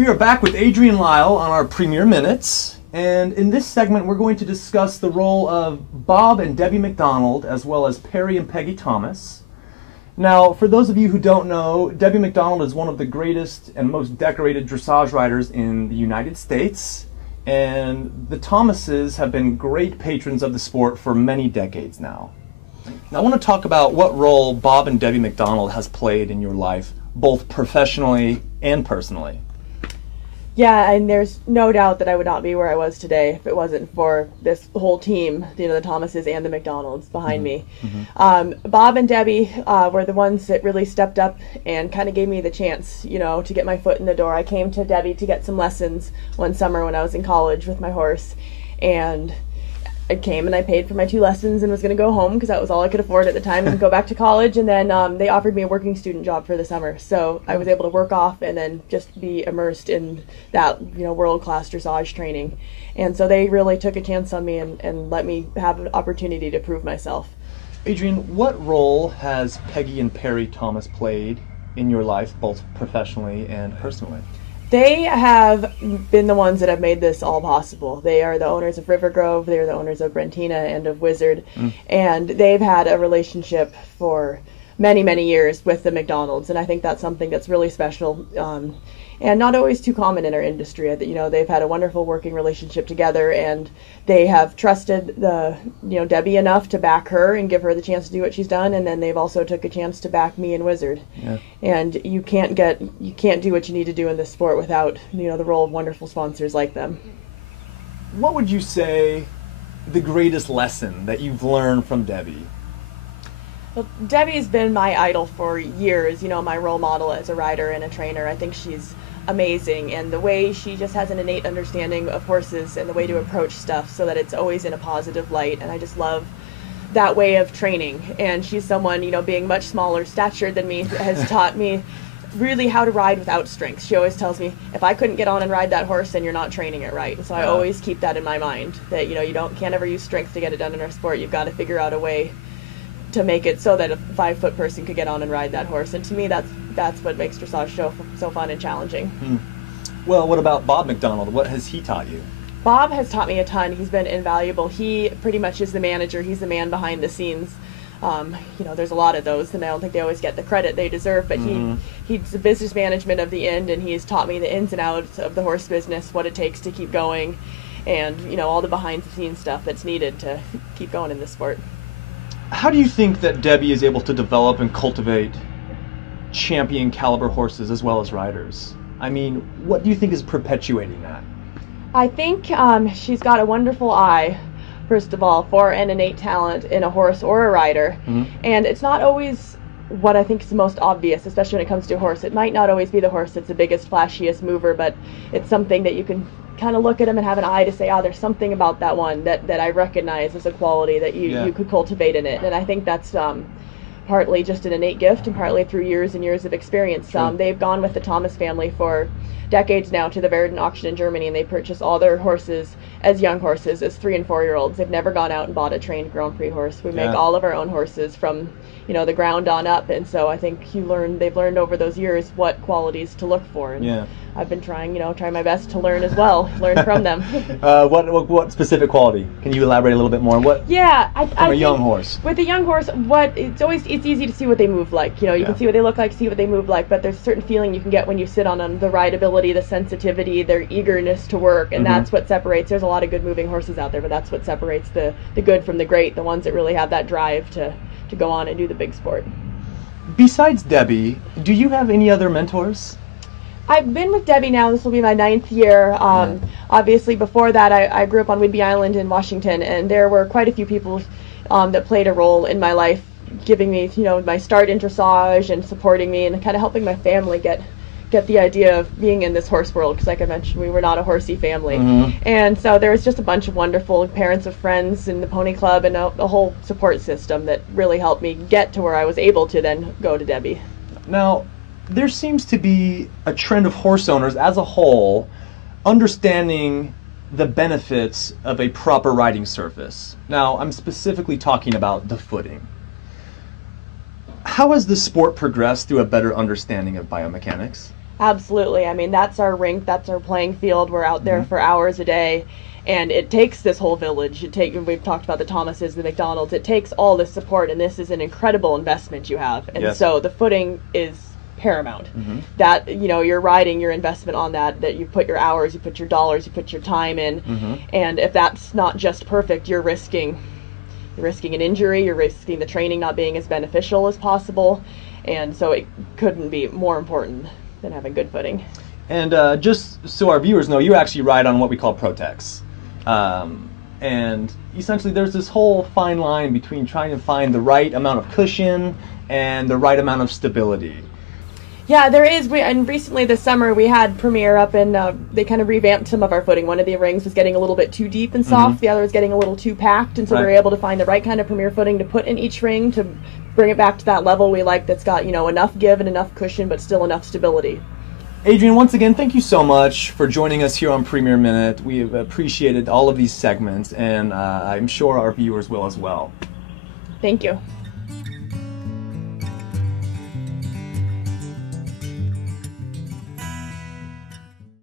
We are back with Adrienne Lyle on our Premier Minutes, and in this segment we're going to discuss the role of Bob and Debbie McDonald as well as Perry and Peggy Thomas. Now, for those of you who don't know, Debbie McDonald is one of the greatest and most decorated dressage riders in the United States, and the Thomases have been great patrons of the sport for many decades now. Now, I want to talk about what role Bob and Debbie McDonald has played in your life, both professionally and personally. Yeah, and there's no doubt that I would not be where I was today if it wasn't for this whole team, the Thomases and the McDonalds behind me. Bob and Debbie were the ones that really stepped up and kind of gave me the chance, to get my foot in the door. I came to Debbie to get some lessons one summer when I was in college with my horse, and I came and I paid for my 2 lessons and was going to go home because that was all I could afford at the time and go back to college. And then they offered me a working student job for the summer. So I was able to work off and then just be immersed in that, world-class dressage training. And so they really took a chance on me and let me have an opportunity to prove myself. Adrienne, what role has Peggy and Perry Thomas played in your life, both professionally and personally? They have been the ones that have made this all possible. They are the owners of River Grove, they are the owners of Brentina and of Wizard, and they've had a relationship for many, many years with the McDonalds, and I think that's something that's really special and not always too common in our industry. They've had a wonderful working relationship together, and they have trusted Debbie enough to back her and give her the chance to do what she's done, and then they've also took a chance to back me and Wizard. Yeah. And you can't do what you need to do in this sport without the role of wonderful sponsors like them. What would you say the greatest lesson that you've learned from Debbie? Well, Debbie's been my idol for years, my role model as a rider and a trainer. I think she's amazing, and the way she just has an innate understanding of horses and the way to approach stuff so that it's always in a positive light, and I just love that way of training. And she's someone, being much smaller stature than me, has taught me really how to ride without strength. She always tells me, if I couldn't get on and ride that horse, then you're not training it right. And so I always keep that in my mind, that you can't ever use strength to get it done in our sport. You've got to figure out a way to make it so that a 5-foot person could get on and ride that horse. And to me, that's what makes dressage so fun and challenging. Well, what about Bob McDonald? What has he taught you? Bob has taught me a ton. He's been invaluable. He pretty much is the manager. He's the man behind the scenes. There's a lot of those, and I don't think they always get the credit they deserve, but he's the business management of the end, and he has taught me the ins and outs of the horse business, what it takes to keep going, and all the behind the scenes stuff that's needed to keep going in this sport. How do you think that Debbie is able to develop and cultivate champion caliber horses as well as riders? I mean, what do you think is perpetuating that? I think she's got a wonderful eye, first of all, for an innate talent in a horse or a rider. And it's not always what I think is the most obvious, especially when it comes to a horse. It might not always be the horse that's the biggest, flashiest mover, but it's something that you can kind of look at him and have an eye to say, there's something about that one that I recognize as a quality that you could cultivate in it. And I think that's partly just an innate gift and partly through years and years of experience. They've gone with the Thomas family for decades now to the Verden auction in Germany, and they purchase all their horses as young horses, as 3- and 4-year-olds. They've never gone out and bought a trained Grand Prix horse. We make all of our own horses from the ground on up, and so I think they've learned over those years what qualities to look for. And I've been trying my best to learn as well, learn from them. What specific quality? Can you elaborate a little bit more? From a young horse? With a young horse, it's easy to see what they move like. You can see what they look like, see what they move like, but there's a certain feeling you can get when you sit on them, the rideability, the sensitivity, their eagerness to work, and that's what separates. There's a lot of good moving horses out there, but that's what separates the good from the great, the ones that really have that drive to go on and do the big sport. Besides Debbie, do you have any other mentors? I've been with Debbie now, this will be my 9th year. Obviously before that I grew up on Whidbey Island in Washington, and there were quite a few people that played a role in my life, giving me my start in dressage and supporting me and kind of helping my family get the idea of being in this horse world, because like I mentioned, we were not a horsey family. And so there was just a bunch of wonderful parents of friends in the pony club and a whole support system that really helped me get to where I was able to then go to Debbie. Now, there seems to be a trend of horse owners as a whole understanding the benefits of a proper riding surface. Now, I'm specifically talking about the footing. How has the sport progressed through a better understanding of biomechanics? Absolutely. I mean, that's our rink, that's our playing field. We're out there for hours a day, and it takes this whole village. We've talked about the Thomases, the McDonalds. It takes all this support, and this is an incredible investment you have. And so the footing is paramount. That, you know, you're riding your investment on that you put your hours, you put your dollars, you put your time in. And if that's not just perfect, you're risking an injury, you're risking the training not being as beneficial as possible. And so it couldn't be more important than having good footing. And just so our viewers know, you actually ride on what we call Protex. And essentially there's this whole fine line between trying to find the right amount of cushion and the right amount of stability. Yeah, there is. And recently this summer we had Premier up, and they kind of revamped some of our footing. One of the rings was getting a little bit too deep and soft, the other was getting a little too packed, and so we were able to find the right kind of Premier footing to put in each ring to bring it back to that level we like, that's got, you know, enough give and enough cushion but still enough stability. Adrienne, once again, thank you so much for joining us here on Premier Minute. We have appreciated all of these segments, and I'm sure our viewers will as well. Thank you.